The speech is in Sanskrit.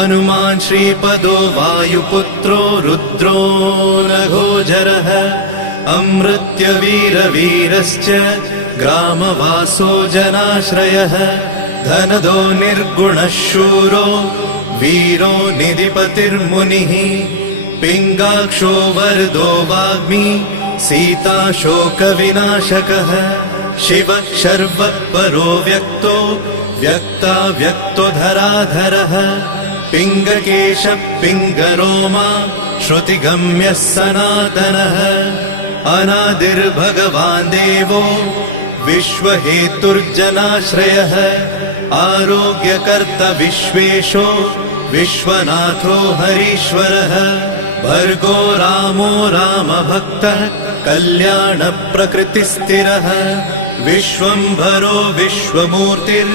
हनुमान् श्रीपदो वायुपुत्रो रुद्रो नघोजरः अमृत्यवीरवीरश्च ग्रामवासो जनाश्रयः धनदो निर्गुणः शूरो वीरो निधिपतिर्मुनिः पिङ्गाक्षो वरदो वाग्मी सीताशोकविनाशकः शिवः शर्वपरो व्यक्तो व्यक्ताव्यक्तो धराधरः पिङ्गकेशः पिङ्गरोमा श्रुतिगम्यः सनातनः अनादिर्भगवान् देवो विश्वहेतुर्जनाश्रयः आरोग्यकर्ता विश्वेशो विश्वनाथो हरीश्वरः भर्गो रामो रामभक्तः कल्याणप्रकृतिस्थिरः विश्वम्भरो विश्वमूर्तिर्